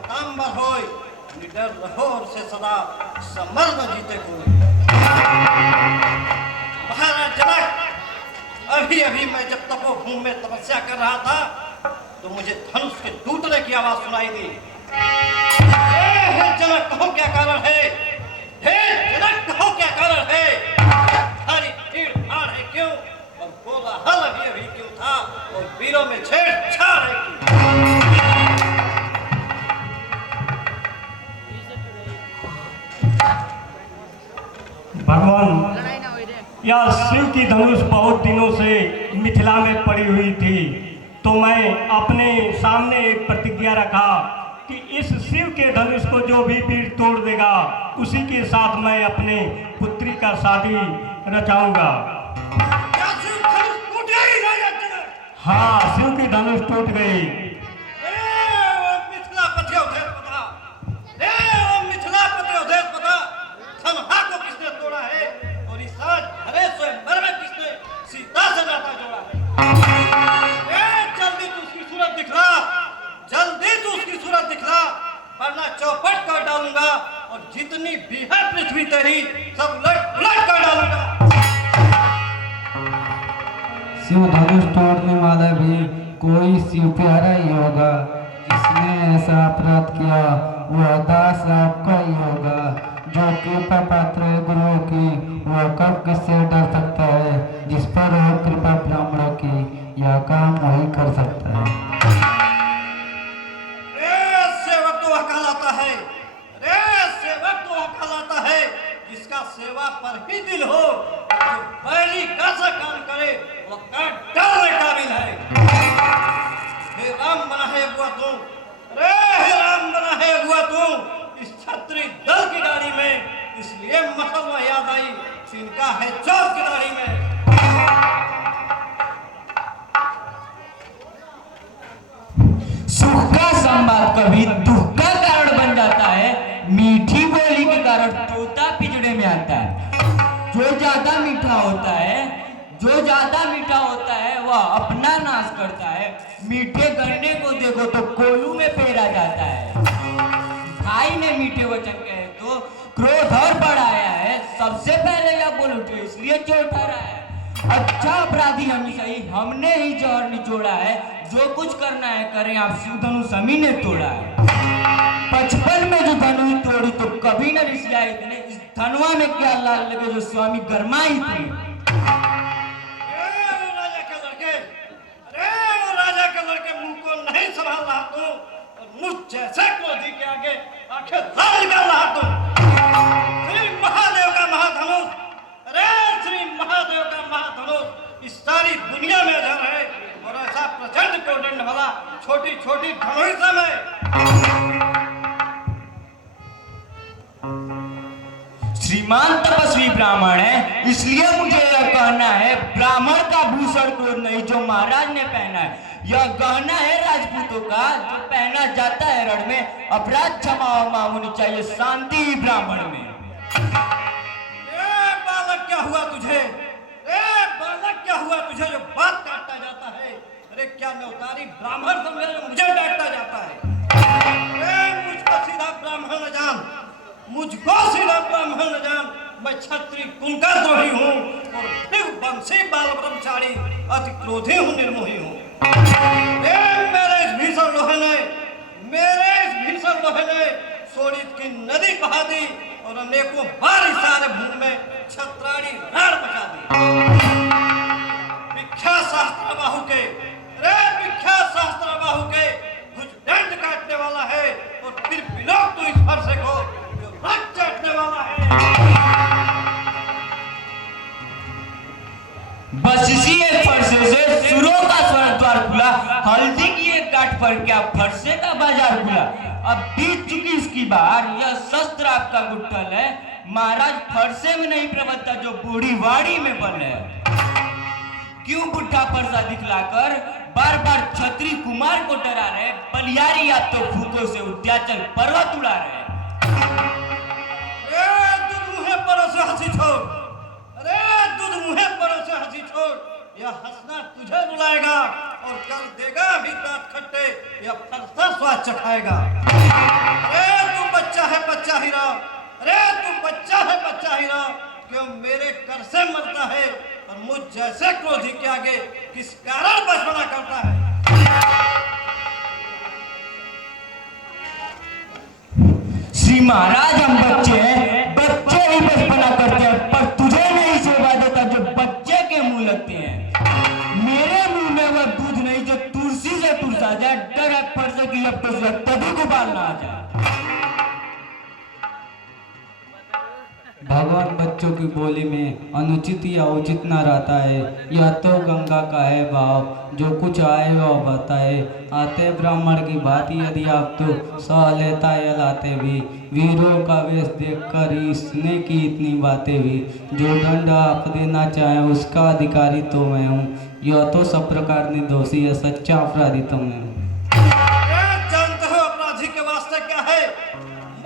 श्वेतांबर होय, निडर रहो और से सदा समर न जीते कोई। महाराज जनक, अभी अभी मैं जब तपोभूमि में तपस्या कर रहा था तो मुझे धनुष के टूटने की आवाज सुनाई दी। हे जनक, कहो क्या कारण है? हे जनक, कहो क्या कारण है? सारी भीड़ भाड़ है क्यों? और कोलाहल अभी क्यों था? और वीरों में छेड़छाड़ है क्यों? भगवान, यह शिव की धनुष बहुत दिनों से मिथिला में पड़ी हुई थी, तो मैं अपने सामने एक प्रतिज्ञा रखा कि इस शिव के धनुष को जो भी वीर तोड़ देगा उसी के साथ मैं अपने पुत्री का शादी रचाऊंगा। हाँ, शिव की धनुष टूट गई। चौपट कर डालूंगा और जितनी भी है पृथ्वी तेरी सब उलट कर डालूंगा। शिव धनुष तोड़ने वाला भी कोई शिव प्यारा ही होगा। जिसने ऐसा अपराध किया वह दास आपका ही होगा। जो कृपा पात्र है गुरुओं की, वह कब किससे डर सकता है? जिस पर हो कृपा ब्राह्मणों की, यह काम वही कर सकता है। जिसका सेवा पर ही दिल हो, जो बैरी कैसा काम करे वो काट डालने काबिल है। हे राम बना है हुआ तू, रे हे राम बना है हुआ तू इस छत्री दल की गाड़ी में, इसलिए मसलवा याद आई इनका है चोर की गाड़ी में। सुख का संवाद कभी दुख का कारण बन जाता है। मीठी बोली के कारण तोता पिंजड़े में आता है। जो ज्यादा मीठा होता है वह अपना नाश करता है। मीठे गन्ने को देखो तो कोलू में फेरा जाता है। भाई ने मीठे वचन कहे तो क्रोध और बढ़ाया है। सबसे पहले यह बोल उठे इसलिए चोट रहा है। अच्छा अपराधी हम सही, हमने ही जहर निचोड़ा है। जो कुछ करना है करें, आप शिव धनुष हम ही ने तोड़ा है। 55 में जो धनुष तोड़ी तो कभी न ऋषिया इतने। इस धनुआ में क्या लाल लगे जो स्वामी गरमाई थी। राजा के लड़के मुंह को नहीं संभाल रहा तू, और मुझ जैसे क्रोधी के आगे आंखें लाल कर रहा तू। श्री महादेव का महाधनुष, अरे श्री महादेव का महाधनुष इस सारी दुनिया में अजर है, और ऐसा प्रचंड कोदंड वाला छोटी छोटी धनुष में। श्रीमान तपस्वी ब्राह्मण है, इसलिए मुझे यह कहना है ब्राह्मण का भूषण तो नहीं जो महाराज ने पहना है। यह गहना है राजपूतों का जो पहना जाता है रण में। अपराध क्षमा होनी चाहिए, शांति ही ब्राह्मण में। बालक क्या हुआ तुझे? बालक क्या हुआ तुझे जो बात काटता जाता है? अरे क्या न्यौतारी ब्राह्मण समझे मुझे डांटता जाता है? मुझको सीधा ब्राह्मण न जान, मुझको सीधा ब्राह्मण न जान। मैं क्षत्रिय कुल का द्रोही हूँ और फिर वंशी बाल ब्रह्मचारी अति क्रोधी हूँ, निर्मोही हूँ। मेरे इस भीषण लोहे ने सोनित की नदी बहा दी और अनेकों बार इस सारे भूमि में छत्राणी राड़ मचा दी। विख्यात शास्त्र बाहु के कुछ दंड काटने वाला है और फिर बिलोक तू इस फरसे को जो रक्त चाटने वाला है। बस इसी एक फरसे से सुरों का स्वर्ग द्वार खुला। हल्दी की एक गांठ पर क्या फरसे का बाजार खुला। अब बीत चुकी इसकी बार, यह शस्त्र आपका गुट्ठल है। महाराज फरसे में नहीं प्रबलता जो बूढ़ी वाड़ी में बल है। क्यों बुढ़ा फरसा दिखलाकर बार बार छत्री कुमार को डरा रहे? बलियारी आप तो फूकों से उद्याचल पर्वत उड़ा रहे। दूध मुहे परों से हंसी छोड़, यह हंसना तुझे रुलाएगा और कल देगा भी दांत खट्टे, यह फरसा स्वाद चखाएगा। अरे तू बच्चा है बच्चा ही रह, अरे तू बच्चा है बच्चा ही रह, क्यों मेरे कर से मरता है और मुझ जैसे क्रोधी के आगे किस कारण बचपना करता है। श्री महाराज हम बच्चे हैं, बच्चे ही बचपना करते हैं, पर तुझे नहीं सेवा देता जो बच्चे के मुंह लगते हैं। मेरे मुंह में वह दूध नहीं जो तुलसी से तुलसा जाए, डर है फर्ज की अब तो तभी को बालना आ जाए। भगवान बच्चों की बोली में अनुचित या उचित न रहता है। यह तो गंगा का है भाव, जो कुछ आए वह बताए। आते ब्राह्मण की बात यदि आप तो सह लेता है लाते भी। वीरों का वेश देखकर इसने की इतनी बातें भी। जो दंड आप देना चाहे उसका अधिकारी तो मैं हूँ। यह तो सब प्रकार निर्दोषी है, सच्चा अपराधी तो मैं हूँ। जानते हो अपराधी के वास्ते क्या है?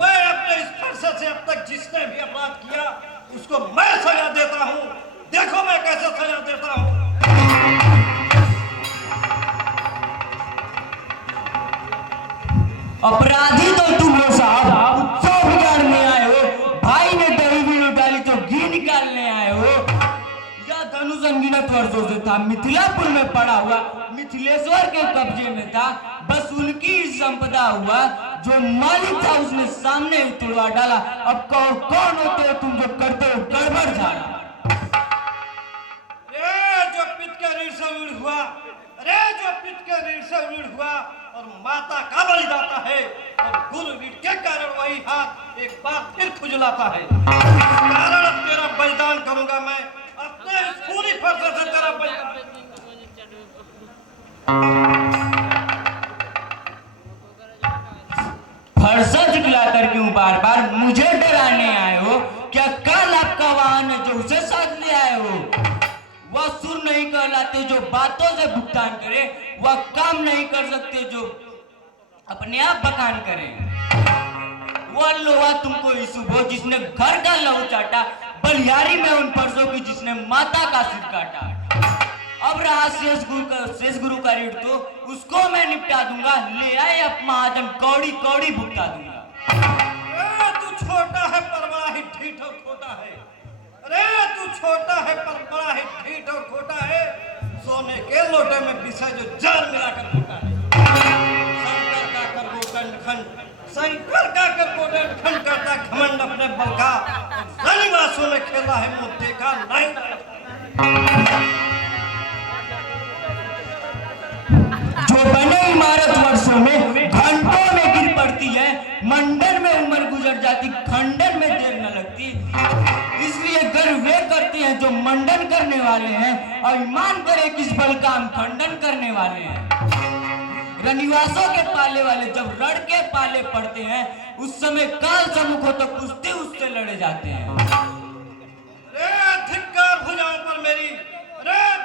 मैं अपने इस फरसे से अब तक जिसने भी अपराध किया उसको मैं सजा देता हूँ। देखो मैं कैसे सजा देता हूँ। अपराधी तो तुम हो साहब, उत्सव बिगाड़ने आए हो। भाई ने दही भी डाली तो घी निकालने आए हो। यह धनुष अनगिनत वर्षों से था, मिथिलापुर में पड़ा हुआ, मिथिलेश्वर के कब्जे में था। बस उनकी संपदा हुआ, जो मालिक था उसने सामने ही तुड़वा डाला। अब कहो कौन होते हो तुम जो करते हो गड़बड़ झाड़ा। अरे जो पिट के रीढ़ से रीढ़ हुआ, अरे जो पिट के रीढ़ से रीढ़ हुआ और माता का बलिदाता है, और गुरु रीढ़ के कारण वही हाथ एक बार फिर खुजलाता है। इस कारण अब तेरा बलिदान करूंगा मैं, अपने इस पूरी फरसे से तेरा बलिदान। फरसा दिखलाकर क्यों बार बार मुझे डराने आए हो? क्या काल आपका वाहन है जो उसे साथ ले आए हो? वह सुर नहीं कहलाते जो बातों से भुगतान करे, वह काम नहीं कर सकते जो अपने आप बखान करे। वह लोहा तुमको यूसुफ हो जिसने घर का लहू चाटा, बलिहारी में उन परसों की जिसने माता का सिर काटा। अब रहा शेष गुरु का ऋण तो उसको मैं निपटा दूंगा। ले आए अब महाजन कौड़ी कौड़ी भुगता दूंगा। तू छोटा है पर बड़ा ही ढीठ और खोटा है। अरे तू छोटा है पर बड़ा ही ढीठ और खोटा है। सोने के लोटे में पिसा जो जान मिलाकर खोटा है। शंकर का कर वो कंडखंड, शंकर का कर वो कंडखंड करता घमंड अपने बल का। रनिवासों में खेला है मुंह देखा नहीं। जो बने इमारत वर्षों में घंटों में गिर पड़ती है, मंडन में उम्र गुजर जाती, खंडन में देर न लगती। इसलिए गर्व वे करते हैं जो मंडन करने वाले हैं, और ईमान करे किस बल का हम खंडन करने वाले हैं। रनिवासों के पाले वाले जब रड़ के पाले पड़ते हैं, उस समय काल सम्मुख हो तो कुश्ती उससे लड़े जाते हैं। धिक्कार भुजाओं पर मेरी,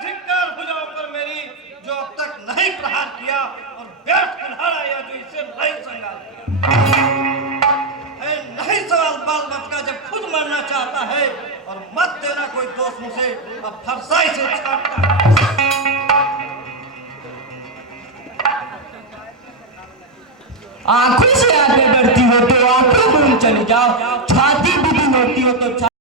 धिक्कार भुजाओं पर मेरी, जो अब तक नहीं प्रहार किया और व्यर्थ कुल्हाड़ा या जो इसे नहीं संगाल किया। नहीं सवाल बाल बच्चा जब खुद मरना चाहता है और मत देना कोई दोस्त मुझे, अब फरसाई से छाटता है। आंखों से आगे बढ़ती हो तो आंखों में चले जाओ, छाती